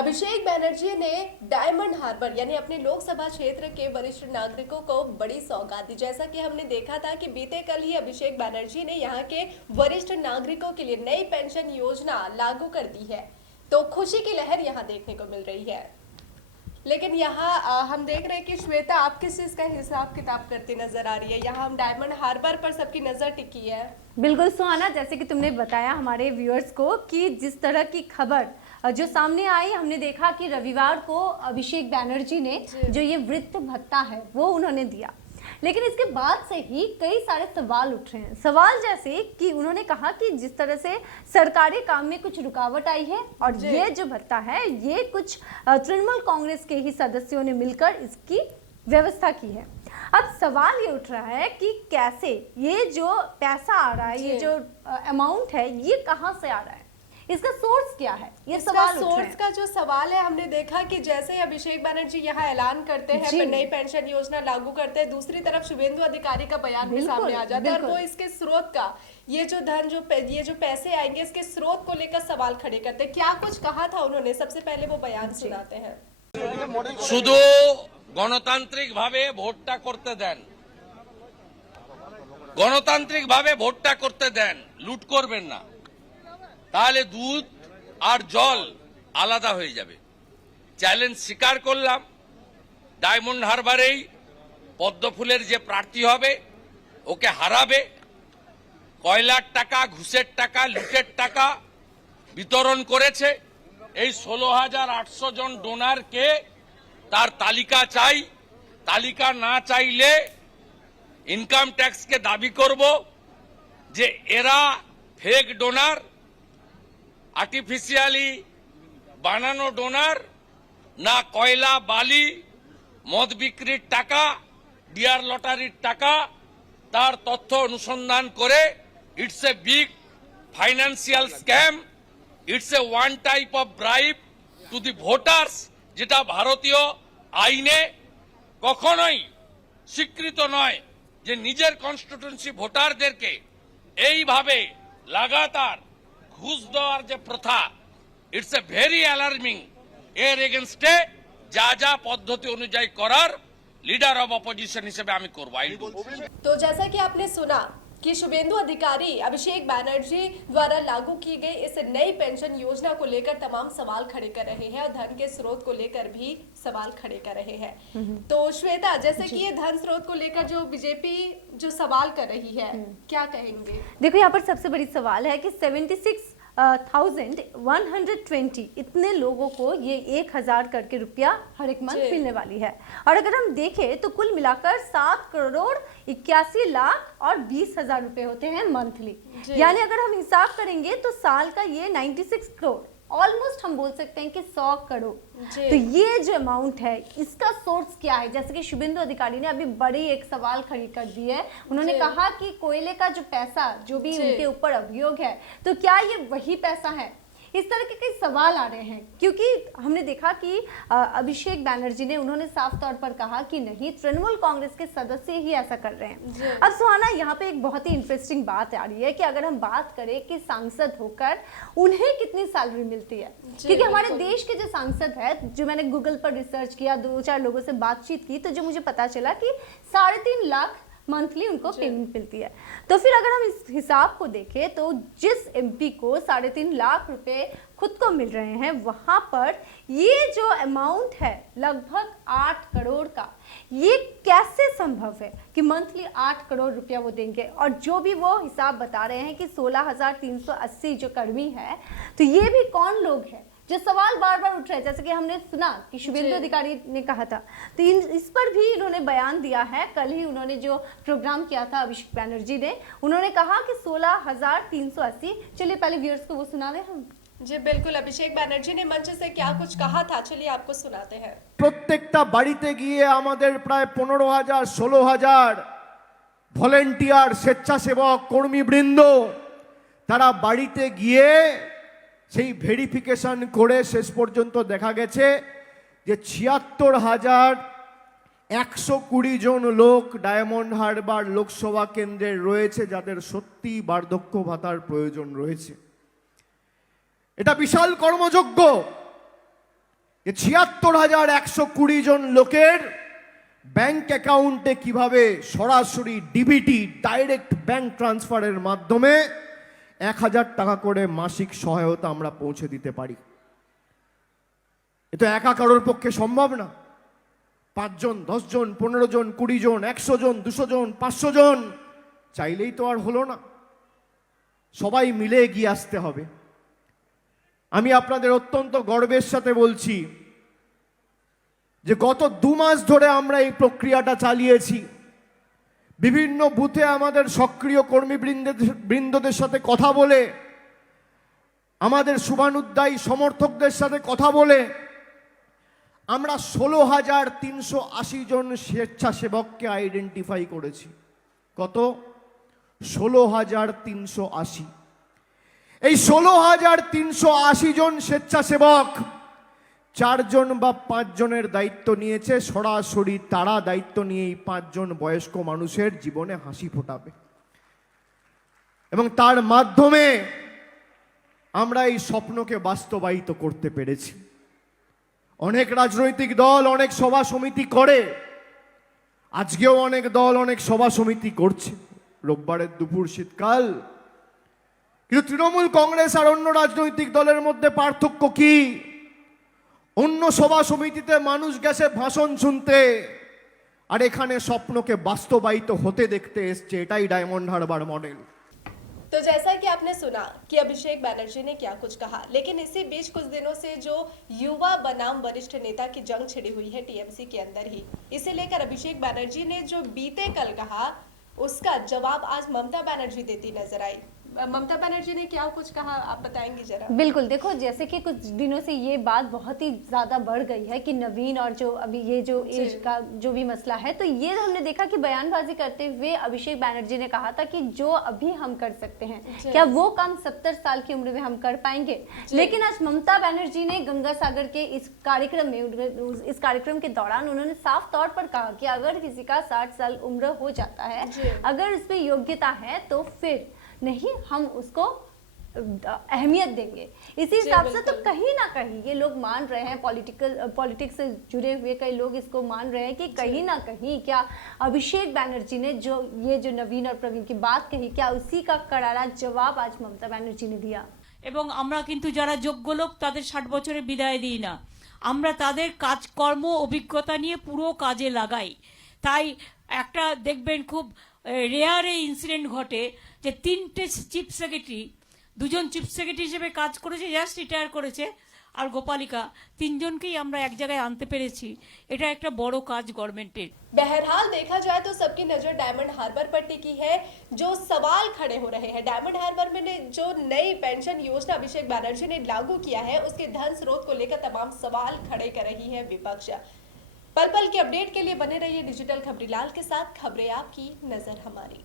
अभिषेक बैनर्जी ने diamond harbour यानी अपने लोकसभा क्षेत्र के वरिष्ठ नागरिकों को बड़ी सौगात दी। जैसा कि हमने देखा था कि बीते कल ही अभिषेक बैनर्जी ने यहां के वरिष्ठ नागरिकों के लिए नई पेंशन योजना लागू कर दी है, तो खुशी की लहर यहां देखने को मिल रही है। लेकिन यहाँ हम देख रहे हैं कि श्वेता, आप किस चीज का हिसाब किताब करती नजर आ रही है? यहाँ हम डायमंड हार्बर पर सबकी नजर टिकी है। बिल्कुल सुहाना, जैसे कि तुमने बताया हमारे व्यूअर्स को कि जिस तरह की खबर जो सामने आई, हमने देखा कि रविवार को अभिषेक बैनर्जी ने जो ये वृत्त भत्ता है वो उन्होंने दिया, लेकिन इसके बाद से ही कई सारे सवाल उठ रहे हैं। सवाल जैसे कि उन्होंने कहा कि जिस तरह से सरकारी काम में कुछ रुकावट आई है और ये जो भत्ता है ये कुछ तृणमूल कांग्रेस के ही सदस्यों ने मिलकर इसकी व्यवस्था की है। अब सवाल ये उठ रहा है कि कैसे ये जो पैसा आ रहा है, ये जो अमाउंट है, ये कहां से आ रहा है, इसका सोर्स क्या है, ये सवाल सोर्स का जो सवाल है, हमने देखा कि जैसे ही अभिषेक बैनर्जी यहाँ ऐलान करते हैं, नई पेंशन योजना लागू करते हैं, दूसरी तरफ शुभेंदु अधिकारी का बयान भी सामने आ जाता है और वो इसके स्रोत का, ये जो धन ये जो पैसे आएंगे इसके स्रोत को लेकर सवाल खड़े करते हैं। क्या कुछ कहा था उन्होंने, सबसे पहले वो बयान सुनाते हैं। শুধু গণতান্ত্রিক ভাবে ভোটটা করতে দেন, গণতান্ত্রিক ভাবে ভোটটা করতে দেন, লুট করবেন না, তাহলে দুধ আর জল আলাদা হয়ে যাবে। চ্যালেঞ্জ স্বীকার করলাম, ডায়মন্ড হারবারেই পদ্মফুলের যে প্রার্থী হবে ওকে হারাবে। কয়লার টাকা, ঘুষের টাকা, লুটের টাকা বিতরণ করেছে। এই 16,800 জন ডোনারকে তার তালিকা চাই। তালিকা না চাইলে ইনকাম ট্যাক্সকে দাবি করব যে এরা ফেক ডোনার, আর্টিফিশিয়ালি বানানো ডোনার, না কয়লা, বালি, মদ বিক্রির টাকা, ডিয়ার লটারির টাকা, তার তথ্য অনুসন্ধান করে it's a big financial scam, it's a one type of bribe to the voters, যেটা ভারতীয় আইনে কখনোই স্বীকৃত নয় যে নিজের কনস্টিটিউয়েন্সি ভোটারদেরকে এইভাবে লাগাতার ঘুষ দেওয়ার যে প্রথা, ইটস এ ভেরি অ্যালার্মিং। এর এগেনস্টে যা যা পদ্ধতি অনুযায়ী করার लीडर ऑफ अपोजिशन हिसेबे आमी करब। तो जैसा कि आपने सुना कि शुभेंदु अधिकारी अभिषेक बैनर्जी द्वारा लागू की गई इस नई पेंशन योजना को लेकर तमाम सवाल खड़े कर रहे हैं और धन के स्रोत को लेकर भी सवाल खड़े कर रहे हैं। तो श्वेता, जैसे कि ये धन स्रोत को लेकर जो बीजेपी जो सवाल कर रही है, क्या कहेंगे? देखो, यहाँ पर सबसे बड़ी सवाल है कि 76,120 इतने लोगों को ये 1,000 करके रुपया हर एक मंथ मिलने वाली है। और अगर हम देखें तो कुल मिलाकर 7,81,00,000 और 20,000 रुपए होते हैं मंथली। यानी अगर हम हिसाब करेंगे तो साल का ये 96 करोड़, ऑलमोस्ट हम बोल सकते हैं कि 100 करोड़। तो ये जो अमाउंट है इसका सोर्स क्या है? जैसे कि शुभेंदु अधिकारी ने अभी बड़ी एक सवाल खड़ी कर दी है। उन्होंने कहा कि कोयले का जो पैसा, जो भी उनके ऊपर अभियोग है, तो क्या ये वही पैसा है? इस तरह के कई सवाल आ रहे हैं, क्योंकि हमने देखा कि अभिषेक बैनर्जी ने उन्होंने साफ तौर पर कहा कि नहीं, तृणमूल कांग्रेस के सदस्य ही ऐसा कर रहे हैं। अब सुहाना, यहाँ पे एक बहुत ही इंटरेस्टिंग बात आ रही है कि अगर हम बात करें कि सांसद होकर उन्हें कितनी सैलरी मिलती है, क्योंकि हमारे देश के जो सांसद है, जो मैंने गूगल पर रिसर्च किया, 2-4 लोगों से बातचीत की, तो जो मुझे पता चला कि 3.5 लाख मंथली उनको पेमेंट मिलती है। तो फिर अगर हम इस हिसाब को देखें तो जिस एमपी को 3.5 लाख रुपए खुद को मिल रहे हैं, वहां पर ये जो अमाउंट है लगभग 8 करोड़ का, ये कैसे संभव है कि मंथली 8 करोड़ रुपया वो देंगे? और जो भी वो हिसाब बता रहे हैं कि 16,380 जो कर्मी है, तो ये भी कौन लोग हैं? जो सवाल बार बार उठ रहे हैं, जैसे कि हमने सुना कि शुभेंदु अधिकारी ने कहा था, तो इस पर भी इन्होंने बयान दिया है। कल ही उन्होंने जो प्रोग्राम किया था अभिषेक बैनर्जी ने, उन्होंने कहा कि 16,380। चलिए पहले व्यूअर्स को वो सुना दें हम। जी बिल्कुल, अभिषेक बैनर्जी ने मंच से क्या कुछ कहा था, चलिए आपको सुनाते हैं। প্রত্যেকটা বাড়িতে গিয়ে আমাদের প্রায় 15,000 16,000 ভলেন্টিয়ার, স্বেচ্ছাসেবক কর্মীবৃন্দ, তারা বাড়িতে গিয়ে সেই ভেরিফিকেশন করে শেষ পর্যন্ত দেখা গেছে যে 76,120 জন লোক ডায়মন্ড হারবার লোকসভা কেন্দ্রে রয়েছে যাদের সত্যি বার্ধক্য ভাতার প্রয়োজন রয়েছে। এটা বিশাল কর্মযজ্ঞ। যে ৭৬,১২০ জন লোকের ব্যাংক অ্যাকাউন্টে কিভাবে সরাসরি ডিবিটি ডাইরেক্ট ব্যাংক ট্রান্সফারের মাধ্যমে ১,০০০ টাকা করে মাসিক সহায়তা আমরা পৌঁছে দিতে পারি। এ তো একা কারোর পক্ষে সম্ভব না। ৫ জন, ১০ জন, ১৫ জন, ২০ জন, ১০০ জন, ২০০ জন, ৫০০ জন চাইলেই তো আর হলো না, সবাই মিলে এগিয়ে আসতে হবে। আমি আপনাদের অত্যন্ত গর্বের সাথে বলছি যে গত ২ মাস ধরে আমরা এই প্রক্রিয়াটা চালিয়েছি। বিভিন্ন বুথে আমাদের সক্রিয় কর্মীবৃন্দদের সাথে কথা বলে, আমাদের শুভানুদ্দায়ী সমর্থকদের সাথে কথা বলে আমরা ১৬,৩৮০ জন স্বেচ্ছাসেবককে আইডেন্টিফাই করেছি। কত? ১৬,৩৮০। এই ১৬,৩৮০ জন স্বেচ্ছাসেবক ৪ জন বা ৫ জনের দায়িত্ব নিয়েছে, সরাসরি তারা দায়িত্ব নিয়ে এই ৫ জন বয়স্ক মানুষের জীবনে হাসি ফোটাবে এবং তার মাধ্যমে আমরা এই স্বপ্নকে বাস্তবায়িত করতে পেরেছি। অনেক রাজনৈতিক দল অনেক সভা সমিতি করে, আজকেও অনেক দল অনেক সভা সমিতি করছে, রোববারের দুপুর শীতকাল। কিন্তু তৃণমূল কংগ্রেস আর অন্য রাজনৈতিক দলের মধ্যে পার্থক্য কি? অন্য সভা সমিতিতে মানুষ গেছে ভাষণ শুনতে, আর এখানে স্বপ্নকে বাস্তবায়িত হতে দেখতে এসছে। এটাই ডায়মন্ড হারবার মডেল। तो जैसा कि आपने सुना कि अभिषेक बैनर्जी ने क्या कुछ कहा, लेकिन इसी बीच कुछ दिनों से जो युवा बनाम वरिष्ठ नेता की जंग छिड़ी हुई है टीएमसी के अंदर ही, इसे लेकर अभिषेक बैनर्जी ने जो बीते कल कहा उसका जवाब आज ममता बनर्जी देती नजर आई। ममता बनर्जी ने क्या कुछ कहा, आप बताएंगी जरा? बिल्कुल, देखो जैसे कि कुछ दिनों से ये बात बहुत ही ज्यादा बढ़ गई है कि नवीन और जो अभी ये जो एज का जो भी मसला है, तो ये हमने देखा कि बयानबाजी करते हुए अभिषेक बैनर्जी ने कहा था कि जो अभी हम कर सकते हैं क्या वो काम 70 साल की उम्र में हम कर पाएंगे। लेकिन आज ममता बनर्जी ने गंगा सागर के इस कार्यक्रम के दौरान उन्होंने साफ तौर पर कहा कि अगर किसी का 60 साल उम्र हो जाता है, अगर उसमें योग्यता है तो फिर नहीं हम उसको अहमियत देंगे। इसी हिसाब से तो कहीं ना कहीं ये लोग मान रहे हैं, पॉलिटिक्स से जुड़े हुए कई लोग इसको मान रहे हैं कि कहीं ना कहीं क्या अभिषेक बैनर्जी ने जो ये जो नवीन और प्रवीण की बात कही, क्या उसी का करारा जवाब आज ममता बनर्जी ने दिया। এবং আমরা কিন্তু যারা যোগ্য লোক তাদের 60 বছরে বিদায় দিই না, আমরা তাদের কাজকর্ম অভিজ্ঞতা নিয়ে পুরো কাজে লাগাই। তাই একটা দেখবেন খুব রেয়ারে ইনসিডেন্ট ঘটে যে 3টে চিফ সেক্রেটারি, 2জন চিফ সেক্রেটারি হিসেবে কাজ করেছে, জাস্ট রিটায়ার করেছে, আর গোপালিকা, 3 জনকেই আমরা এক জায়গায় আনতে পেরেছি। এটা একটা বড় কাজ গভर्नमेंटेর। बहरहाल देखा जाए तो सबकी नजर डायमंड हार्बर पर टिकी है। जो सवाल खड़े हो रहे हैं, डायमंड हार्बर में ने जो नई पेंशन योजना अभिषेक बैनर्जी ने लागू किया है उसके धन स्रोत को लेकर तमाम सवाल खड़े कर रही है विपक्ष। पल पल के अपडेट के लिए बने रहिए डिजिटल खबरीलाल के साथ। खबरें आपकी, नजर हमारी।